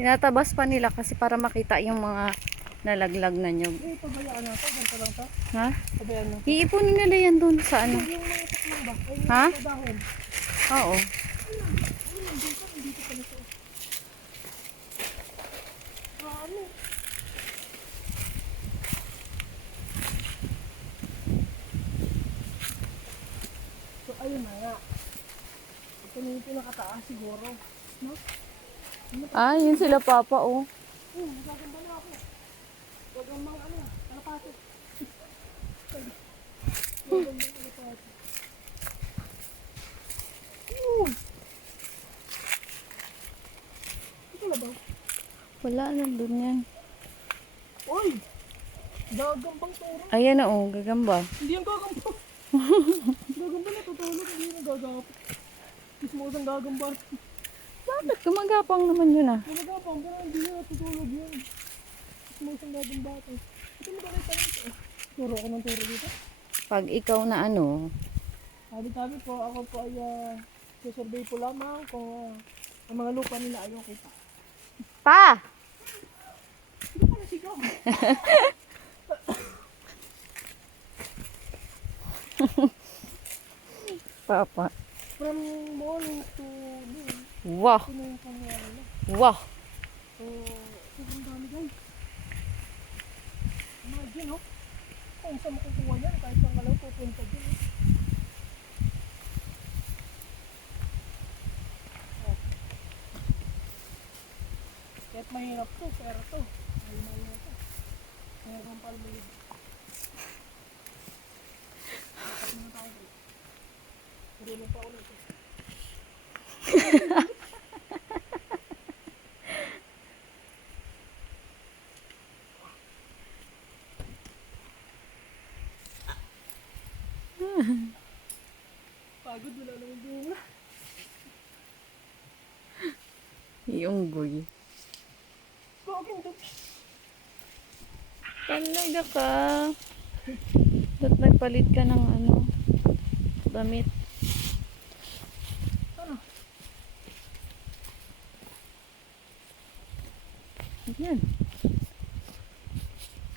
Tinatabas pa nila kasi para makita yung mga nalaglag na nyog. Pabayaan na ito. Ganito lang ito. Ha? Pabayaan na. Iipunin nila yan dun sa ano. Yung mga taklong ba? Ay, Ha? yung dahon. Oo. Dito pala ito. Ano? So, ayun na nga. Ito na yung pinakataas siguro. No? Ah, yun sila papa oh. Magagamba na ako. Huwag ang mga ano, kalapate. Huwag ang mga kalapate. Ito na ba? Wala nandun yan. Uy! Gagambang turo. Ayan na oh, gagamba. Hindi yung gagambang. Gagamba na tutulog, hindi yung gagapang. Mismo isang gagambang. Bakit? Gumagapang naman yun ah. Gagapang, pero hindi yun natutulog yun. Mismo isang gagambang. Ito mo ganit pa rin ito. Turo ko ng turo dito. Pag ikaw na ano, Sabi po, ako po ay susurvey po lamang kung ang mga lupa nila ayaw kita. pa! Hindi pa nasigaw. Papa. From morning to noon, Wow! ito na yung pangyari na. Wow! So, sobrang dami guys. Imagine, oh. Kung saan makukuha yan, kahit saan ka lang pupunta dyan, eh. Oh. Kahit mahirap to, pero to. Mahirap na to. Mahirap ang palmulig. Bakit na tayo, guys? Hindi mo pa ulit, eh. Pagod, wala namang bunga. Yung guy. Bakit to? Talaga ka. Ba't nagpalit ka ng ano? Damit. Ano? Yan.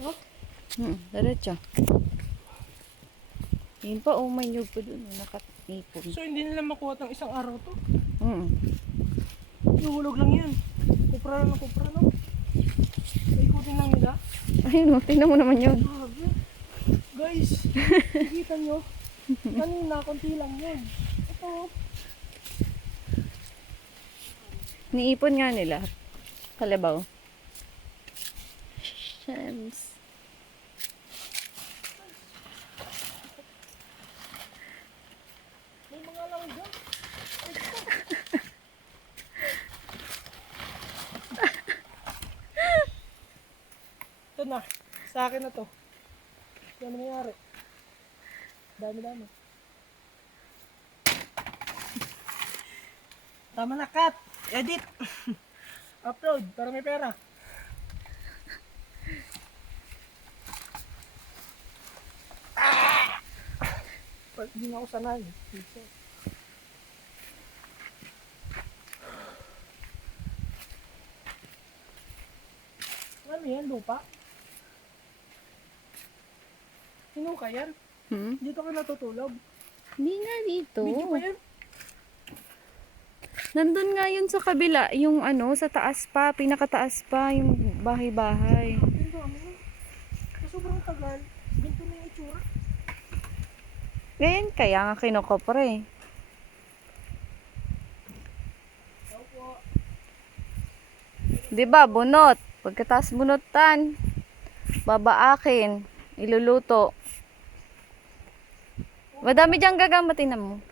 Oh? Diretso. Yun pa, oh, may nyug pa dun. Nakatipon. So, hindi nila makuha ng isang araw to? Ihulog lang yan. Kupra na kupra, no? Ikutin lang nila. Ayun, oh, tingnan mo naman yun. Grabe. Guys, nakikita nyo? Kanina, konti lang yun. Ito, Niipon nga nila. Kalabaw. Shams. may mga lang dyan. Ito na. Sa akin na to. Ano nangyari? Dami-dami. Tama na, cut. Edit. Upload para may pera. Pag hindi na ako sanay. Ano yan? Lupa? Sino ka yan? Dito ka natutulog? Hindi nga dito. Video pa yan? Nandun nga yun sa kabila. Yung ano, sa taas pa. Pinakataas pa. Yung bahay-bahay. Ganito ano? Sa sobrang tagal, ganito na yung itsura. Ngayon kaya nga kinokopre. Opo. Diba, bunot. Pagkataas bunutan, babaakin, iluluto. Madami diyang gagamatin na mo.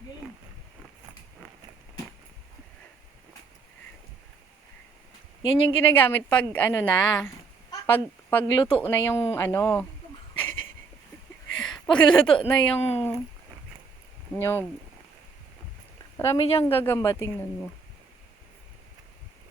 Game. Yan yung ginagamit pag ano na. Pagluto na yung ano. Pagluto na yung nyog. Marami diyang gagamba, tingnan mo.